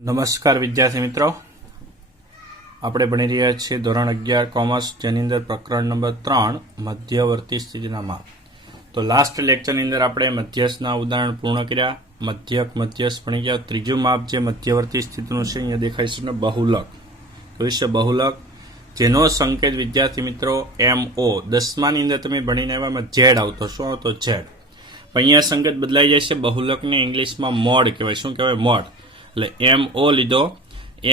નમસ્કાર વિદ્યાર્થી મિત્રો, આપણે ભણી રહ્યા છીએ ધોરણ 11 કોમર્સ, જેની અંદર પ્રકરણ નંબર 3 મધ્યવર્તી સ્થિતિના માપ. તો લાસ્ટ લેક્ચરની અંદર આપણે મધ્યસ્થના ઉદાહરણ પૂર્ણ કર્યા. મધ્યસ્થ ભણી ગયા. ત્રીજું માપ જે મધ્યવર્તી સ્થિતિનું છે અહીંયા દેખાય છે ને બહુલક. ભવિષ્ય બહુલક જેનો સંકેત વિદ્યાર્થી મિત્રો MO 10માની અંદર તમે ભણીને આવ્યામાં ઝેડ આવતો. શું આવતો? ઝેડ. પણ અહીંયા સંકેત બદલાઈ જાય છે. બહુલકને ઇંગ્લિશમાં મોડ કહેવાય. શું કહેવાય? મોડ. એટલે MO લીધો,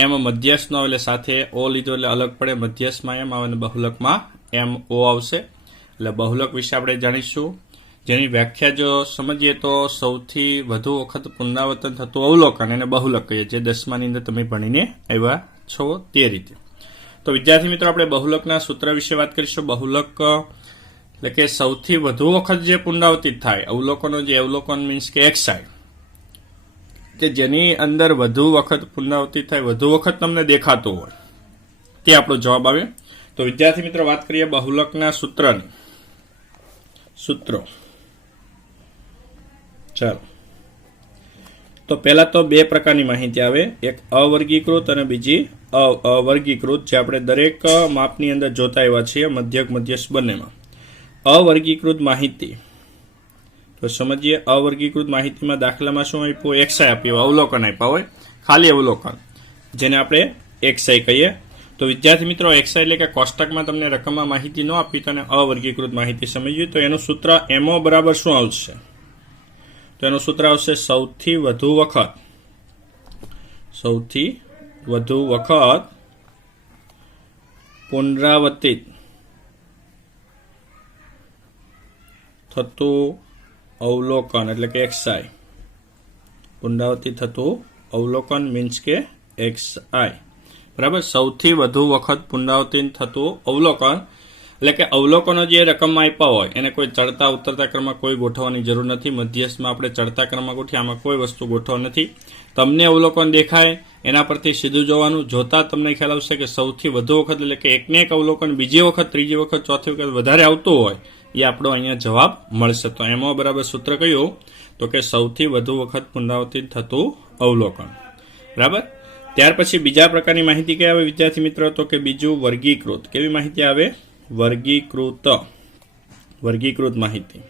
એમ મધ્યસ્થ નો એટલે સાથે O લીધો એટલે અલગ પડે. મધ્યસ્થમાં એમ આવે અને બહુલકમાં MO આવશે. એટલે બહુલક વિશે આપણે જાણીશું, જેની વ્યાખ્યા જો સમજીએ તો સૌથી વધુ વખત પુનરાવર્તન થતું અવલોકન એને બહુલક કહીએ, જે 10માની અંદર તમે ભણીને આવ્યા છો તે રીતે. તો વિદ્યાર્થી મિત્રો, આપણે બહુલકના સૂત્ર વિશે વાત કરીશું. બહુલક એટલે કે સૌથી વધુ વખત જે પુનરાવર્તિત થાય અવલોકનો, જે અવલોકન મીન્સ કે એક્સાઇડ, કે જેની અંદર વધુ વખત પુનરાવર્તિત થાય, વધુ વખત તમને દેખાતું હોય, તે આપણો જવાબ આવે. તો વિદ્યાર્થી મિત્રો, વાત કરીએ બહુલકના સૂત્રની. સૂત્રો ચાલો, તો પહેલા તો બે પ્રકારની માહિતી આવે, એક અવર્ગીકૃત અને બીજી અવર્ગીકૃત, જે આપણે દરેક માપની અંદર જોતા આવ્યા છીએ, મધ્યસ્થ બંનેમાં. અવર્ગીકૃત માહિતી તો સમજીએ. અવર્ગીકૃત માહિતીમાં દાખલામાં શું આપ્યું? એક્સાઈ આપ્યું, અવલોકન આપ્યા હોય, ખાલી અવલોકન, જેને આપણે એક્સાઈ કહીએ. તો વિદ્યાર્થી મિત્રો, એક્સાઈ એટલે કે કોષ્ટકમાં તમને રકમમાં માહિતી ન આપી તો એને અવર્ગીકૃત માહિતી સમજીએ. તો એનું સૂત્ર MO બરાબર શું આવશે? તો એનું સૂત્ર આવશે સૌથી વધુ વખત પુનરાવર્તિત થતું અવલોકન એટલે કે એક્સઆઈ. પુનરાવર્તિત થતું અવલોકન મીન્સ કે એક્સઆઈ. બરાબર. સૌથી વધુ વખત પુનરાવર્તિત થતું અવલોકન એટલે કે અવલોકનો જે રકમમાં આપ્યા હોય એને કોઈ ચડતા ઉતરતા ક્રમમાં કોઈ ગોઠવવાની જરૂર નથી. મધ્યસ્થમાં આપણે ચડતા ક્રમમાં ગોઠવીએ, આમાં કોઈ વસ્તુ ગોઠવવા નથી. તમને અવલોકન દેખાય એના પરથી સીધું જોવાનું. જોતા તમને ખ્યાલ આવશે કે સૌથી વધુ વખત એટલે કે એકને એક અવલોકન બીજી વખત, ત્રીજી વખત, ચોથી વખત વધારે આવતું હોય એ આપણો અહીંયા જવાબ મળશે. તો એમાં બરાબર સૂત્ર કયું? તો કે સૌથી વધુ વખત પુનરાવર્તિત થતું અવલોકન. બરાબર. ત્યાર પછી બીજા પ્રકારની માહિતી કઈ આવે વિદ્યાર્થી મિત્રો? તો કે બીજું વર્ગીકૃત. કેવી માહિતી આવે? વર્ગીકૃત માહિતી.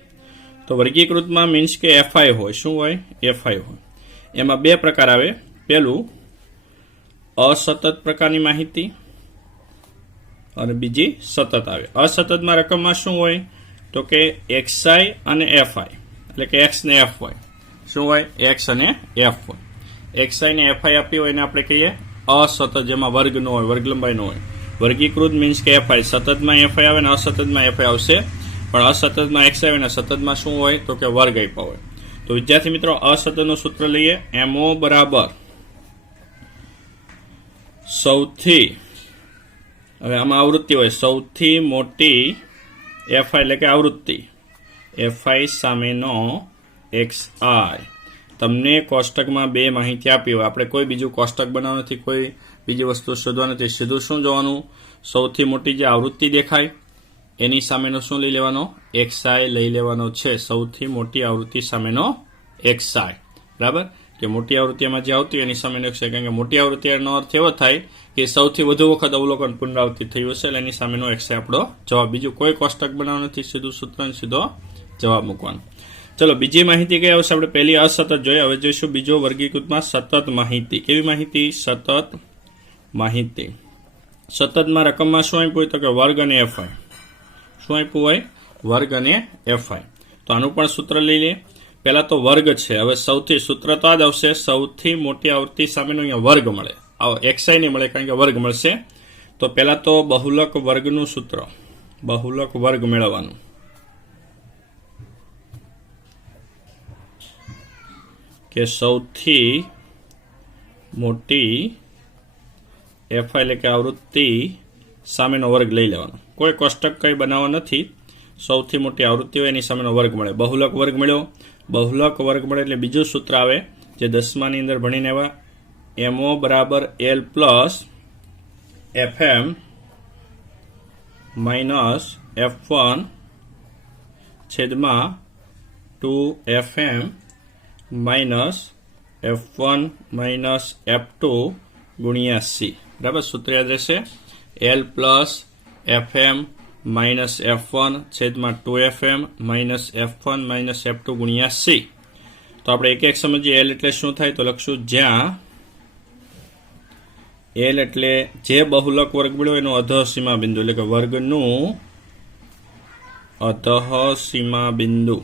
તો વર્ગીકૃતમાં મીન્સ કે FI હોય. શું હોય? FI હોય. એમાં બે પ્રકાર આવે. પેલું અસતત પ્રકારની માહિતી અને બીજી સતત આવે. અસતતમાં રકમમાં શું હોય? તો કે XI અને FI, એટલે કે X ને F હોય. શું હોય? X અને F હોય. XI ને FI આપી હોય એને આપણે કહીએ અસતત, જેમાં વર્ગ નો હોય, વર્ગ લંબાઈ નો હોય. વર્ગીકૃત મીન્સ કે FI. સતતમાં FI આવે ને અસતતમાં FI આવશે, પણ અસતતમાં XI આવે ને સતતમાં શું હોય? તો કે વર્ગ આપ્યા હોય. તો વિદ્યાર્થી મિત્રો, અસતતનું સૂત્ર લઈએ. MO બરાબર સૌથી, હવે આમાં આવૃત્તિ હોય, સૌથી મોટી FI એટલે કે આવૃત્તિ, FI સામેનો XI. તમને કોષ્ટકમાં બે માહિતી આપી હોય, આપણે કોઈ બીજું કોષ્ટક બનાવવાનું નથી, કોઈ બીજી વસ્તુ શોધવા નથી. સીધું શું જોવાનું? સૌથી મોટી જે આવૃત્તિ દેખાય એની સામેનો શું લઈ લેવાનો? XI લઈ લેવાનો છે. સૌથી મોટી આવૃત્તિ સામેનો XI. બરાબર. કે મોટી આવૃત્તિમાં જે આવતી એની સામેનો XI. કારણ કે મોટી આવૃત્તિનો અર્થ એવો થાય કે સૌથી વધુ વખત અવલોકન પુનરાવર્તિત થયું હશે, એટલે એની સામેનો XI આપણો જવાબ. બીજું કોઈ કોષ્ટક બનાવવાનું નથી, સીધું સૂત્ર સીધો જવાબ મૂકવાનો. ચલો, બીજી માહિતી કઈ આવશે? આપણે પહેલી અસતત જોઈએ, હવે જોઈશું બીજો વર્ગીકૃતમાં સતત માહિતી. કેવી માહિતી? સતત માહિતી. સતતમાં રકમમાં શું આપ્યું હોય? તો કે વર્ગ અને FI. શું આપ્યું હોય? વર્ગ અને FI. તો આનું પણ સૂત્ર લઈ લે. પહેલા તો વર્ગ છે. હવે સૌથી, સૂત્ર તો આ જ આવશે, સૌથી મોટી આવૃત્તિ સામેનો અહીંયા વર્ગ મળે. XI નહીં મળે, કારણ કે વર્ગ મળશે. તો પહેલા તો બહુલક વર્ગનું સૂત્ર, બહુલક વર્ગ મેળવવાનું. કે સૌથી મોટી FI એટલે કે આવૃત્તિ સામેનો વર્ગ લઈ લેવાનો. કોઈ કોષ્ટક કઈ બનાવવા નથી. સૌથી મોટી આવૃત્તિ હોય એની સામેનો વર્ગ મળે. બહુલક વર્ગ મળ્યો. બહુલક વર્ગ મળે એટલે બીજું સૂત્ર આવે, જે 10માની અંદર ભણીને આવ્યા. MO બરાબર L plus FM minus F1 છેદમાં 2FM minus F1 minus F2 ગુણ્યા C. બરાબર, સૂત્ર યાદ રહેશે. L plus FM minus F1 છેદમાં 2FM minus F1 minus F2 ગુણ્યા C. તો આપણે એક એક સમજીએ. L એટલે શું થાય? તો લખશું જ્યાં L એટલે જે બહુલક વર્ગ મળ્યો એનું અધઃ સીમા બિંદુ, એટલે કે વર્ગનું અધઃ સીમા બિંદુ.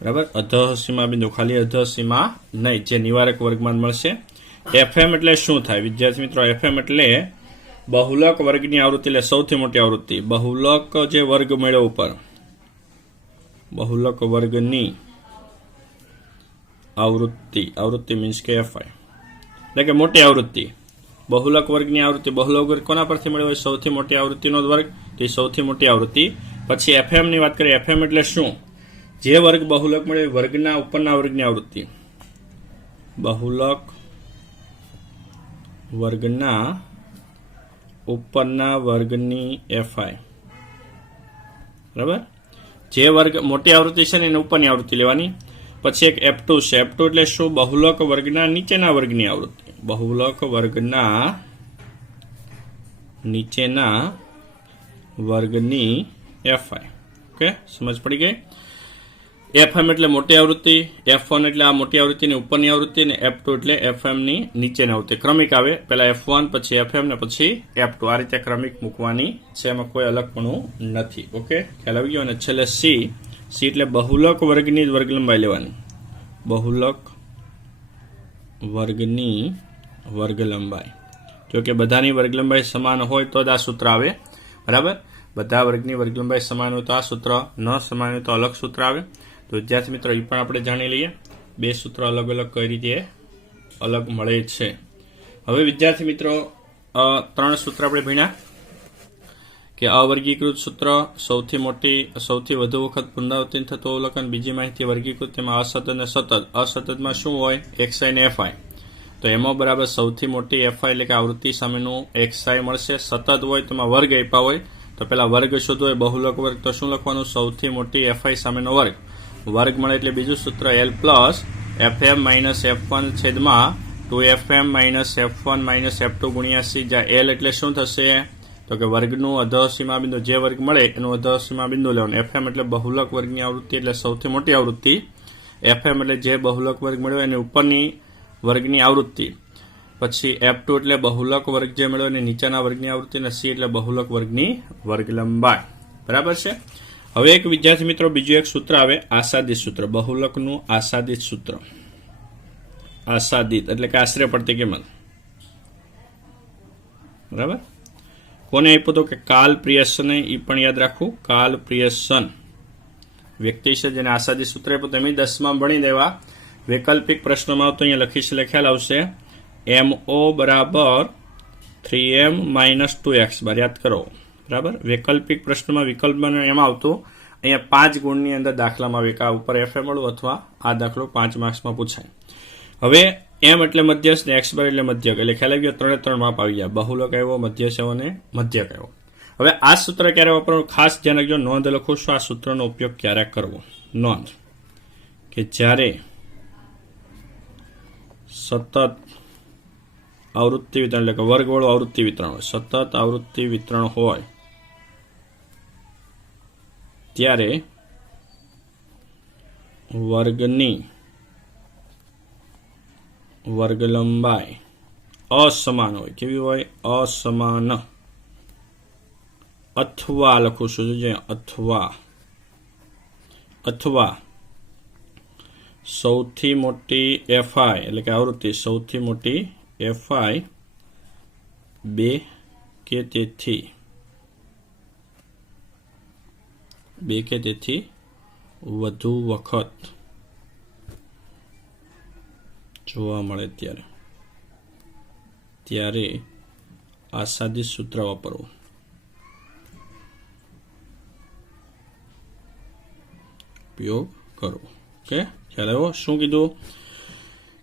બરાબર, અધઃ સીમા બિંદુ, ખાલી અધઃ સીમા નહીં, જે નિવારક વર્ગમાં મળશે. FM એટલે શું થાય વિદ્યાર્થી મિત્રો? FM એટલે બહુલક વર્ગની આવૃત્તિ, એટલે સૌથી મોટી આવૃત્તિ. બહુલક જે વર્ગ મેળવ્યો ઉપર, બહુલક વર્ગની આવૃત્તિ મીન્સ કે FI, એટલે કે મોટી આવૃત્તિ. બહુલક વર્ગની આવૃત્તિ, બહુલક વર્ગ કોના પરથી મળ્યો હોય? સૌથી મોટી આવૃત્તિનો વર્ગ, તે સૌથી મોટી આવૃત્તિ. પછી FM ની વાત કરીએ. FM એટલે શું? જે વર્ગ બહુલક મળે વર્ગના ઉપરના વર્ગની આવૃત્તિ. બહુલક વર્ગના ઉપરના વર્ગની FI. બરાબર, જે વર્ગ મોટી આવૃત્તિ છે ને એને ઉપરની આવૃત્તિ લેવાની. પછી એક F2 છે. F2 એટલે શું? બહુલક વર્ગના નીચેના વર્ગની આવૃત્તિ. બહુલક વર્ગના નીચેના વર્ગની FI. ઓકે, સમજ પડી ગઈ? FM એટલે મોટી આવૃત્તિ, F1 એટલે આ મોટી આવૃત્તિની ઉપરની આવૃત્તિ, અને F2 એટલે FM ની નીચેની આવૃત્તિ. ક્રમિક આવે, પહેલા F1 પછી FM ને પછી F2. આ રીતે ક્રમિક મૂકવાની છે, એમાં કોઈ અલગપણું નથી. ઓકે, ખ્યાલ આવી ગયો. અને છેલ્લે C એટલે બહુલક વર્ગની વર્ગ લંબાઈ લેવાની. બહુલક વર્ગની વર્ગ લંબાઈ. જો કે બધાની વર્ગ લંબાઈ સમાન હોય તો જ આ સૂત્ર આવે. બરાબર, બધા વર્ગની વર્ગ લંબાઈ સમાન હોય તો આ સૂત્ર, ન સમાન હોય તો અલગ સૂત્ર આવે. તો વિદ્યાર્થી મિત્રો એ પણ આપણે જાણી લઈએ. બે સૂત્ર અલગ અલગ કઈ રીતે અલગ મળે છે. હવે વિદ્યાર્થી મિત્રો ત્રણ સૂત્ર આપણે ભણ્યા કે અવર્ગીકૃત સૂત્ર, સૌથી વધુ વખત પુનરાવર્તન થતું અવલોકન, બીજી માહિતી વર્ગીકૃત, તેમાં અસતત અને સતત. અસતતમાં શું હોય? XI ને FI. તો એમાં બરાબર સૌથી મોટી FI એટલે કે આવૃત્તિ સામેનું XI મળશે. સતત હોય તેમાં વર્ગ આપ્યા હોય તો પેલા વર્ગ શોધવો હોય, બહુલક વર્ગ. તો શું લખવાનું? સૌથી મોટી FI સામેનો વર્ગ. વર્ગ મળે એટલે બીજું સૂત્ર L plus FM minus F1 છેદમાં 2FM minus F1 minus F2 ગુણ્યા C. જ્યાં L એટલે શું થશે? તો કે વર્ગનું અધઃ સીમા બિંદુ, જે વર્ગ મળે એનું અધઃ સીમા બિંદુ લેવાનું. FM એટલે બહુલક વર્ગની આવૃત્તિ, એટલે સૌથી મોટી આવૃત્તિ. FM એટલે જે બહુલક વર્ગ મળ્યો એની ઉપરની વર્ગની આવૃત્તિ. પછી F2 એટલે બહુલક વર્ગ જે મળ્યો એની નીચેના વર્ગની આવૃત્તિ, અને C એટલે બહુલક વર્ગની વર્ગ લંબાઈ. બરાબર છે. હવે એક વિદ્યાર્થી મિત્રો બીજું એક સૂત્ર આવે, આસાદિત સૂત્ર. બહુલકનું આસાદિત સૂત્ર. આસાદિત એટલે કે આશરે પડતી કિંમત. બરાબર, કોને આપ્યું હતું? કે કાર્લ પિયર્સન. એ પણ યાદ રાખવું, કાર્લ પિયર્સન વ્યક્તિ છે જેને આસાદિત સૂત્ર આપ્યું. તમે 10માં ભણી દેવા. વૈકલ્પિક પ્રશ્નમાં તો અહીંયા લખીશ એટલે ખ્યાલ આવશે. MO બરાબર 3M માઇનસ 2X બાર. યાદ કરો. બરાબર, વૈકલ્પિક પ્રશ્નમાં વિકલ્પમાં એમાં આવતું. અહીંયા 5 ગુણની અંદર દાખલામાં આવે કે આ ઉપર FM મળું અથવા આ દાખલો 5 માર્ક્સમાં પૂછાય. હવે M એટલે મધ્યસ્થ ને X બાર એટલે મધ્યક, એટલે ખ્યાલ આવી ગયો. 3 માપ આવી ગયા. બહુલક આવ્યો, મધ્યસ્થ આવ્યો અને મધ્યક આવ્યો. હવે આ સૂત્ર ક્યારે વાપરવાનું? ખાસ ધ્યાન રાખજો. નોંધ લખો છું આ સૂત્રનો ઉપયોગ ક્યારે કરવો. નોંધ કે જ્યારે સતત આવૃત્તિ વિતરણ, એટલે કે વર્ગવાળું આવૃત્તિ વિતરણ હોય, સતત આવૃત્તિ વિતરણ હોય ત્યારે વર્ગની વર્ગ લંબાઈ અસમાન હોય. કેવી હોય? અસમાન. અથવા લખું છું, અથવા સૌથી મોટી FI એટલે કે આવૃત્તિ, સૌથી મોટી FI 2 કે તેથી વધુ વખત જોવા મળે ત્યારે આસાદિત સૂત્ર વાપરવું. ઉપયોગ કરવો. ઓકે, ખ્યાલ આવ્યો? શું કીધું?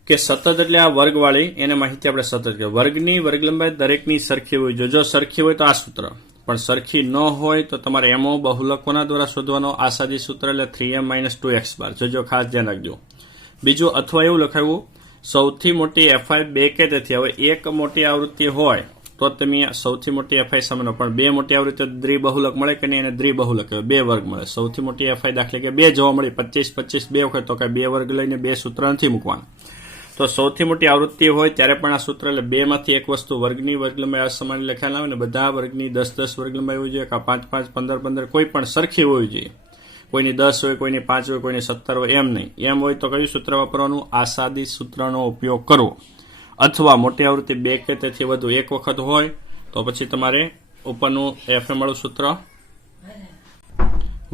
કે સતત એટલે આ વર્ગવાળી, એને માહિતી આપણે સતત કહેવાય. વર્ગની વર્ગ લંબાઈ દરેકની સરખી હોય. જો સરખી હોય તો આ સૂત્ર, પણ સરખી ન હોય તો તમારે MO બહુલકોના દ્વારા શોધવાનો. આસાદી સૂત્ર એટલે 3M માઇનસ 2X બાર. જો ખાસ ધ્યાન રાખજો. બીજું અથવા એવું લખાયું સૌથી મોટી એફઆઈ 2 કે તેથી. હવે એક મોટી આવૃત્તિ હોય તો તમે સૌથી મોટી એફઆઈ સામેનો, પણ બે મોટી આવૃત્તિ દ્વિબહુલક મળે કે નહીં, એને દ્વિબહુલક કહેવાય, બે વર્ગ મળે. સૌથી મોટી એફઆઈ દાખલા કે 2 જોવા મળી, 25 25 બે વખત, તો કઈ 2 વર્ગ લઈને 2 સૂત્ર નથી મૂકવાના. તો સૌથી મોટી આવૃત્તિ હોય ત્યારે પણ આ સૂત્ર, એટલે 2 માંથી એક વસ્તુ વર્ગની વર્ગ લંબાઈ અસમાન લખ્યા આવે ને, બધા વર્ગની 10 10 વર્ગ લંબાઈ હોવી જોઈએ, કે 5 5 15 15 કોઈ પણ સરખી હોવી જોઈએ. કોઈની 10 હોય, કોઈની 5 હોય, કોઈની 17 હોય, એમ નહીં. એમ હોય તો કયું સૂત્ર વાપરવાનું? આસાદી સૂત્રનો ઉપયોગ કરવો. અથવા મોટી આવૃત્તિ 2 કે તેથી વધુ એક વખત હોય તો પછી તમારે ઉપરનું એફએમ વાળું સૂત્ર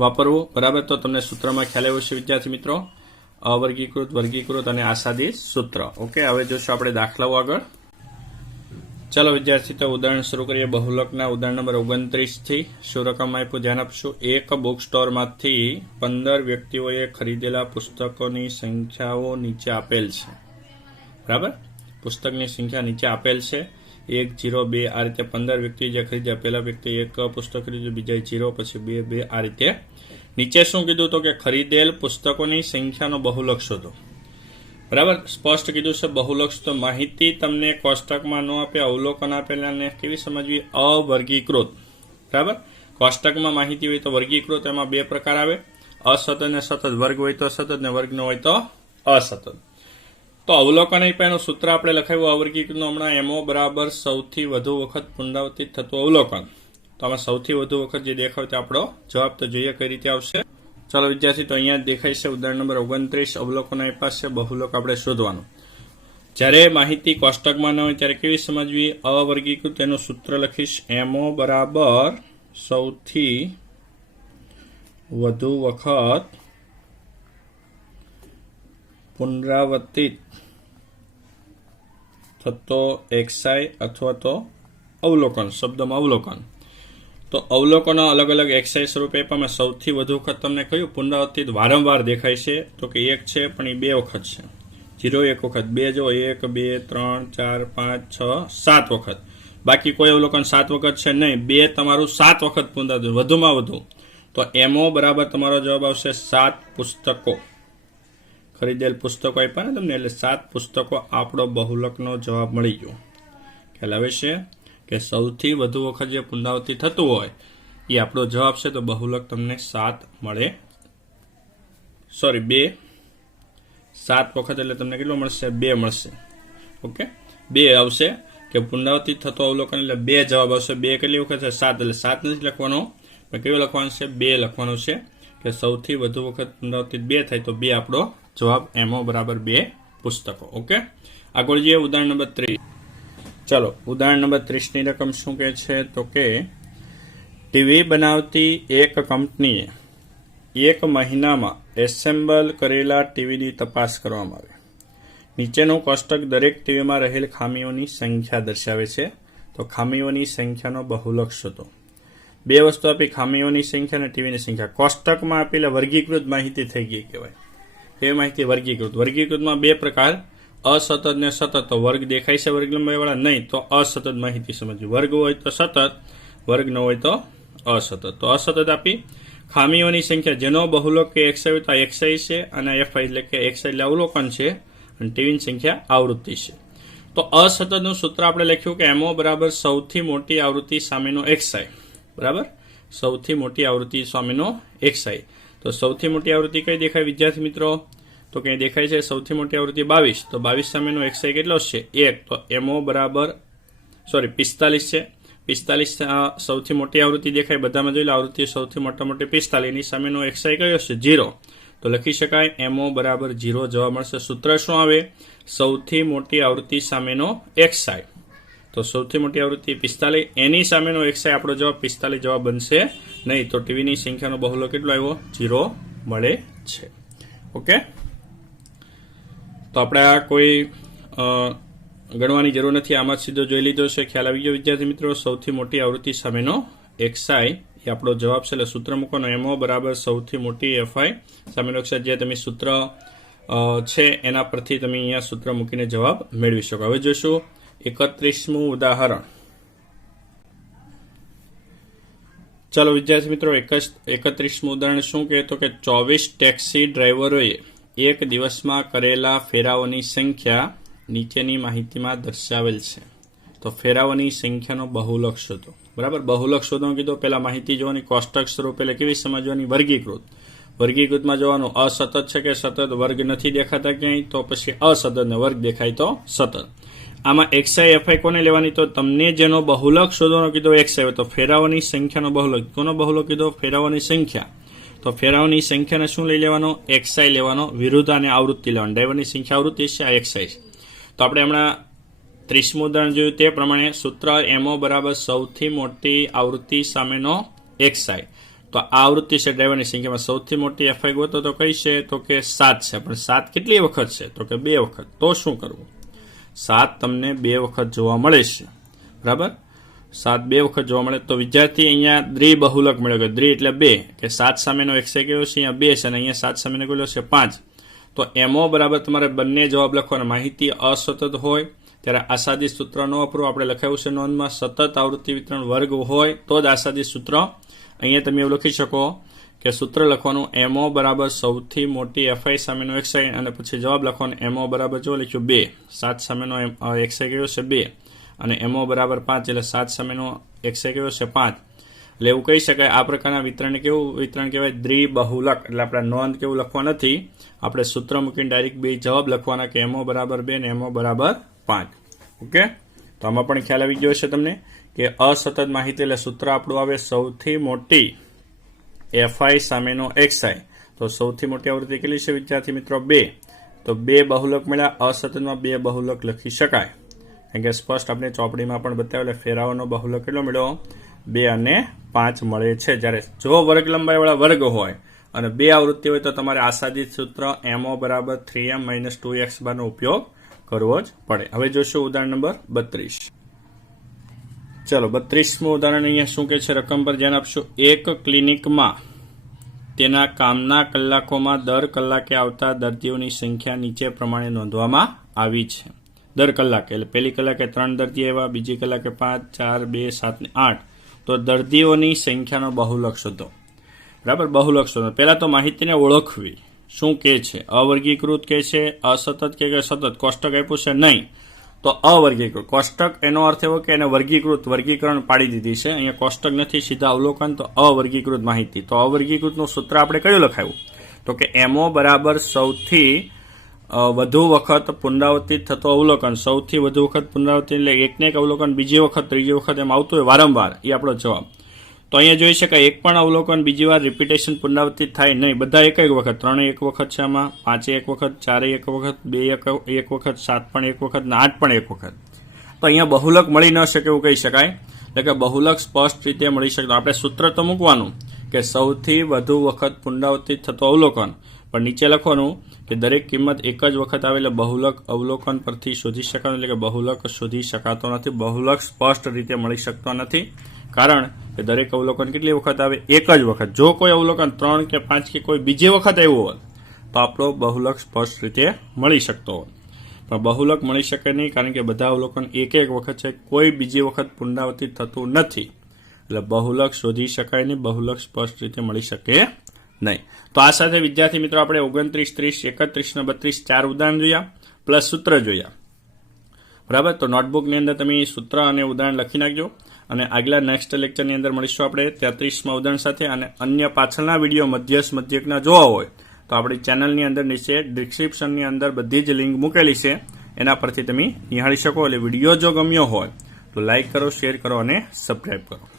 વાપરવું. બરાબર, તો તમને સૂત્રમાં ખ્યાલ આવ્યો છે વિદ્યાર્થી મિત્રો, અવર્ગીકૃત, વર્ગીકૃત અને આસાદી સૂત્ર. ઓકે, હવે જોશું આપણે દાખલાઓ આગળ. ચાલો વિદ્યાર્થી, તો ઉદાહરણ શરૂ કરીએ બહુલકના. ઉદાહરણ નંબર 29 થી. શું રકમ આપ્યું ધ્યાન આપશું. એક બુક સ્ટોરમાંથી 15 વ્યક્તિઓએ ખરીદેલા પુસ્તકોની સંખ્યાઓ નીચે આપેલ છે. બરાબર, પુસ્તકની સંખ્યા નીચે આપેલ છે 1 0 2. આ રીતે 15 વ્યક્તિ જે ખરીદ્યા, પહેલા વ્યક્તિ એક પુસ્તક ખરીદ્યું, બીજા 0, પછી 2 2. આ રીતે નીચે શું કીધું તો કે ખરીદેલ પુસ્તકોની સંખ્યાનો બહુલક શોધો. બરાબર, સ્પષ્ટ કીધું છે બહુલક. તો માહિતી તમને કોષ્ટકમાં ન આપે, અવલોકન આપેલા ને કેવી સમજવી? અવર્ગીકૃત. બરાબર, કોષ્ટકમાં માહિતી હોય તો વર્ગીકૃત, એમાં 2 પ્રકાર આવે, અસતત અને સતત. વર્ગ હોય તો સતત ને વર્ગ ન હોય તો અસતત. તો અવલોકન આપ્યાનું સૂત્ર આપણે લખાયું અવર્ગીકૃતનું હમણાં, એમો બરાબર સૌથી વધુ વખત પુનરાવર્તિત થતું અવલોકન. તો આમાં સૌથી વધુ વખત જે દેખાય તે આપણો જવાબ. તો જોઈએ કઈ રીતે આવશે. ચાલો વિદ્યાર્થી, તો અહીંયા દેખાય છે ઉદાહરણ નંબર 29. અવલોકન આપ્યા છે, બહુલક આપણે શોધવાનું. જ્યારે માહિતી કોષ્ટકમાં ન હોય ત્યારે કેવી સમજવી? અવર્ગીકૃત. એનું સૂત્ર લખીશ એમો બરાબર સૌથી વધુ વખત પુનરાવર્તિત થતો એક્સાઈ અથવા તો અવલોકન. શબ્દમાં અવલોકન. તો અવલોકનો અલગ અલગ એક્સાઈ સ્વરૂપે પણ સૌથી વધુ વખત તમને કયું પુનરાવર્તિત વારંવાર દેખાય છે? તો કે 1 છે પણ એ 2 વખત છે. 0 1 વખત, 2 જો 1 2 3 4 5 6 7 વખત. બાકી કોઈ અવલોકન 7 વખત છે નહીં. 2 તમારું 7 વખત પુનરાવર્તિત, વધુમાં વધુ. તો એમઓ બરાબર તમારો જવાબ આવશે 7 પુસ્તકો. ખરીદેલ પુસ્તકો આપ્યા ને તમને, એટલે 7 પુસ્તકો આપણો બહુલકનો જવાબ મળી ગયો. ખ્યાલ આવે છે કે સૌથી વધુ વખત જે પુનરાવૃત્તિ થતું હોય એ આપણો જવાબ છે. તો બહુલક તમને 7 મળે, સોરી 2. 7 વખત એટલે તમને કેટલો મળશે? 2 મળશે. ઓકે, 2 આવશે કે પુનરાવર્તિત થતો અવલોકન, એટલે 2 જવાબ આવશે. 2 કેટલી વખત છે? 7. એટલે 7 નથી લખવાનો, પણ કેવો લખવાનું છે? 2 લખવાનું છે, કે સૌથી વધુ વખત પુનરાવર્તિત 2 થાય તો 2 આપણો જવાબ. એમો બરાબર 2 પુસ્તકો. ઓકે, આગળ જઈએ ઉદાહરણ નંબર 30. ચાલો, ઉદાહરણ નંબર 30 ની રકમ શું કહે છે તો કે ટીવી બનાવતી એક કંપનીએ 1 મહિનામાં એસેમ્બલ કરેલા ટીવીની તપાસ કરવામાં આવી. નીચેનું કોષ્ટક દરેક ટીવીમાં રહેલ ખામીઓની સંખ્યા દર્શાવે છે. તો ખામીઓની સંખ્યાનો બહુલક શોધો. 2 વસ્તુ આપી, ખામીઓની સંખ્યા અને ટીવીની સંખ્યા. કોષ્ટકમાં આપેલા વર્ગીકૃત માહિતી થઈ ગઈ કહેવાય. એ માહિતી વર્ગીકૃત. વર્ગીકૃતમાં 2 પ્રકાર, અસતત ને સતત. તો વર્ગ દેખાય છે વર્ગ લંબાઈ વાળા? નહીં. તો અસતત માહિતી સમજવી. વર્ગ હોય તો સતત, વર્ગ ન હોય તો અસતત. તો અસતત આપી. ખામીઓની સંખ્યા જેનો બહુલક કે એક્સાઈ હોય તો એક્સાઈ છે, અને એફઆઈ એટલે કે એક્સાઈ એટલે અવલોકન છે, અને ટીવીની સંખ્યા આવૃત્તિ છે. તો અસતતનું સૂત્ર આપણે લખ્યું કે એમઓ બરાબર સૌથી મોટી આવૃત્તિ સામેનો એક્સાઈ. બરાબર, સૌથી મોટી આવૃત્તિ સામેનો એક્સાઈ. તો સૌથી મોટી આવૃત્તિ કઈ દેખાય વિદ્યાર્થી મિત્રો? તો કઈ દેખાય છે સૌથી મોટી આવૃત્તિ 22. તો 22 સામેનો એક્સાઈ કેટલો છે? 1. તો એમઓ બરાબર 45 છે. 45 સૌથી મોટી આવૃત્તિ દેખાય. બધામાં જોઈ લો, આવૃત્તિ સૌથી મોટી 45. એની સામેનો એક્સાઈ કયો છે? 0. તો લખી શકાય એમઓ બરાબર 0 જવાબ મળશે. સૂત્ર શું આવે? સૌથી મોટી આવૃત્તિ સામેનો એક્સાઈ. તો સૌથી મોટી આવૃત્તિ 45, એની સામેનો એક્સાઈ આપણો જવાબ 45 જવાબ બનશે નહીં. તો ટીવીની સંખ્યાનો બહુલક કેટલો આવ્યો? 0 મળે છે. ઓકે, તો આપણે આ કોઈ ગણવાની જરૂર નથી, આમાં જ સીધો જોઈ લીધો છે. ખ્યાલ આવી ગયો વિદ્યાર્થી મિત્રો? સૌથી મોટી આવૃત્તિ સામેનો એક્સાઈ એ આપણો જવાબ છે. એટલે સૂત્ર મૂકવાનું એમઓ બરાબર સૌથી મોટી એફઆઈ સામેનો એક્સાઈ. જે તમે સૂત્ર છે એના પરથી તમે અહીંયા સૂત્ર મૂકીને જવાબ મેળવી શકો. હવે જોઈશું 31મું ઉદાહરણ. ચાલો વિદ્યાર્થી મિત્રો, 31મું ઉદાહરણ શું કહે તો કે 24 ટેક્સી ડ્રાઈવરોએ એક દિવસમાં કરેલા ફેરાઓની સંખ્યા નીચેની માહિતીમાં દર્શાવેલ છે. તો ફેરાઓની સંખ્યાનો બહુલક શોધો. બરાબર, બહુલક શોધો કીધો. પહેલા માહિતી જોવાની, કોષ્ટક સ્વરૂપે એટલે કેવી સમજવાની? વર્ગીકૃત. વર્ગીકૃતમાં જોવાનું અસતત છે કે સતત, વર્ગ નથી દેખાતા ક્યાંય તો પછી અસતત ને વર્ગ દેખાય તો સતત. આમાં એક્સઆઈ એફઆઈ કોને લેવાની? તો તમને જેનો બહુલક શોધવાનો કીધો એક્સઆઈ, તો ફેરાઓની સંખ્યાનો બહુલક. કોનો બહુલક કીધો? ફેરાઓની સંખ્યા. તો ફેરાઓની સંખ્યાને શું લઈ લેવાનો? એક્સઆઈ લેવાનો. વિરુદ્ધ અને આવૃત્તિ લેવાની. ડ્રાઈવરની સંખ્યા આવૃત્તિ છે, આ એક્સઆઈ. તો આપણે હમણાં 30મું ઉદાહરણ જોયું તે પ્રમાણે સૂત્ર એમઓ બરાબર સૌથી મોટી આવૃત્તિ સામેનો એક્સઆઈ. તો આ આવૃત્તિ છે ડ્રાઈવરની સંખ્યામાં. સૌથી મોટી એફઆઈ ગોતો તો કઈ છે? તો કે 7 છે. પણ 7 કેટલી વખત છે? તો કે 2 વખત. તો શું કરવું? 7 તમને 2 વખત જોવા મળે છે. બરાબર, 7 2 વખત જોવા મળે. તો વિદ્યાર્થી અહીંયા દ્વિબહુલક મળ્યો. કે દ્વિ એટલે 2, કે 7 સામેનો એક્સઆઈ કયો છે? અહીંયા 2 છે અને અહીંયા 7 સામેનો કયો છે? 5. તો એમઓ બરાબર તમારે બંને જવાબ લખવાના. માહિતી અસતત હોય ત્યારે આસાદી સૂત્ર ન વાપરો. આપણે લખાયું છે નોંધમાં, સતત આવૃત્તિ વિતરણ વર્ગ હોય તો જ આસાદી સૂત્ર. અહીંયા તમે એવું લખી શકો કે સૂત્ર લખવાનું એમઓ બરાબર સૌથી મોટી એફઆઈ સામેનો એક્સઆઈ અને પછી જવાબ લખવાનો એમઓ બરાબર જો લખ્યું 2, 7 સામેનો એક્સઆઈ કયો છે 2 અને એમઓ બરાબર 5 એટલે 7 સામેનો એક્સઆઈ કયો છે 5. એટલે એવું કહી શકાય આ પ્રકારના વિતરણ કેવું વિતરણ કહેવાય? દ્વિબહુલક. એટલે આપણે નોંધ કેવું લખવા નથી, આપણે સૂત્ર મૂકીને ડાયરેક્ટ બે જવાબ લખવાના કે એમઓ બરાબર 2 ને એમઓ બરાબર 5. ઓકે, તો આમાં પણ ખ્યાલ આવી ગયો છે તમને કે અસતત માહિતી એટલે સૂત્ર આપણું આવે સૌથી મોટી એફઆઈ સામેનો એક્સઆઈ. તો સૌથી મોટી આવૃત્તિ કેટલી છે વિદ્યાર્થી મિત્રો? 2. તો 2 બહુલક મળ્યા. અસતતમાં 2 બહુલક લખી શકાય, કારણ કે સ્પષ્ટ આપણે ચોપડીમાં પણ બતાવેલ. ફેરાઓનો બહુલક કેટલો મળ્યો? 2 અને 5 મળે છે. જ્યારે જો વર્ગ લંબાઈવાળા વર્ગ હોય અને 2 આવૃત્તિ હોય તો તમારે આસાદિત સૂત્ર એમઓ બરાબર 3m - 2x બારનો ઉપયોગ કરવો જ પડે. હવે જોશું ઉદાહરણ નંબર 32. ચલો 32મું ઉદાહરણ અહીંયા શું કે છે? રકમ પર ધ્યાન આપશો. એક ક્લિનિકમાં તેના કામના કલાકોમાં દર કલાકે આવતા દર્દીઓની સંખ્યા નીચે પ્રમાણે નોંધવામાં આવી છે. દર કલાકે એટલે પહેલી કલાકે 3 દર્દી આવ્યા, બીજી કલાકે 5, 4, 2, 7 ને 8. તો દર્દીઓની સંખ્યાનો બહુલક શોધો. બરાબર, બહુલક શોધો. પહેલા તો માહિતીને ઓળખવી. શું કે છે? અવર્ગીકૃત કે છે, અસતત કે સતત? કોષ્ટક આપ્યું છે નહીં, તો અવર્ગીકૃત. કોષ્ટક એનો અર્થ એવો કે એને વર્ગીકરણ પાડી દીધી છે. અહીંયા કોષ્ટક નથી, સીધા અવલોકન. તો અવર્ગીકૃત માહિતી. તો અવર્ગીકૃતનું સૂત્ર આપણે કયું લખાયું? તો કે એમઓ બરાબર સૌથી વધુ વખત પુનરાવર્તિત થતો અવલોકન. સૌથી વધુ વખત પુનરાવર્તિત એટલે એકને એક અવલોકન બીજી વખત ત્રીજી વખત એમ આવતું હોય વારંવાર, એ આપણો જવાબ. તો અહીંયા જોઈ શકાય એક પણ અવલોકન બીજી વાર રિપીટેશન પુનરાવર્તિત થાય નહીં. બધા એક એક વખત. 3 એક વખત છે આમાં, 5 એક વખત, 4 એક વખત, 2 એક વખત, 7 પણ એક વખત ને 8 પણ એક વખત. તો અહીંયા બહુલક મળી ન શકે એવું કહી શકાય. એટલે કે બહુલક સ્પષ્ટ રીતે મળી શકે. આપણે સૂત્ર તો મૂકવાનું કે સૌથી વધુ વખત પુનરાવર્તિત થતો અવલોકન, પણ નીચે લખવાનું કે દરેક કિંમત એક જ વખત આવે એટલે બહુલક અવલોકન પરથી શોધી શકાતું. એટલે કે બહુલક શોધી શકાતો નથી. બહુલક સ્પષ્ટ રીતે મળી શકતો નથી, કારણ કે દરેક અવલોકન કેટલી વખત આવે? એક જ વખત. જો કોઈ અવલોકન 3 કે 5 કે કોઈ બીજી વખત આવ્યું હોત તો આપણો બહુલક સ્પષ્ટ રીતે મળી શકતો હોત. પણ બહુલક મળી શકે નહીં, કારણ કે બધા અવલોકન એક એક વખત છે, કોઈ બીજી વખત પુનરાવર્તિત થતું નથી. એટલે બહુલક શોધી શકાય નહીં, બહુલક સ્પષ્ટ રીતે મળી શકે નહીં. તો આ સાથે વિદ્યાર્થી મિત્રો આપણે 29, 30, 31 ને 32 4 ઉદાહરણ જોયા પ્લસ સૂત્ર જોયા. બરાબર, તો નોટબુકની અંદર તમે સૂત્ર અને ઉદાહરણ લખી નાખજો અને આગલા નેક્સ્ટ લેક્ચરની અંદર મળીશું આપણે 33માં ઉદાહરણ સાથે. અને અન્ય પાછળના વિડીયો મધ્યકના જોવા હોય તો આપણી ચેનલની અંદર નીચે ડિસ્ક્રિપ્શનની અંદર બધી જ લિંક મૂકેલી છે, એના પરથી તમે નિહાળી શકો. એટલે વિડીયો જો ગમ્યો હોય તો લાઇક કરો, શેર કરો અને સબસ્ક્રાઈબ કરો.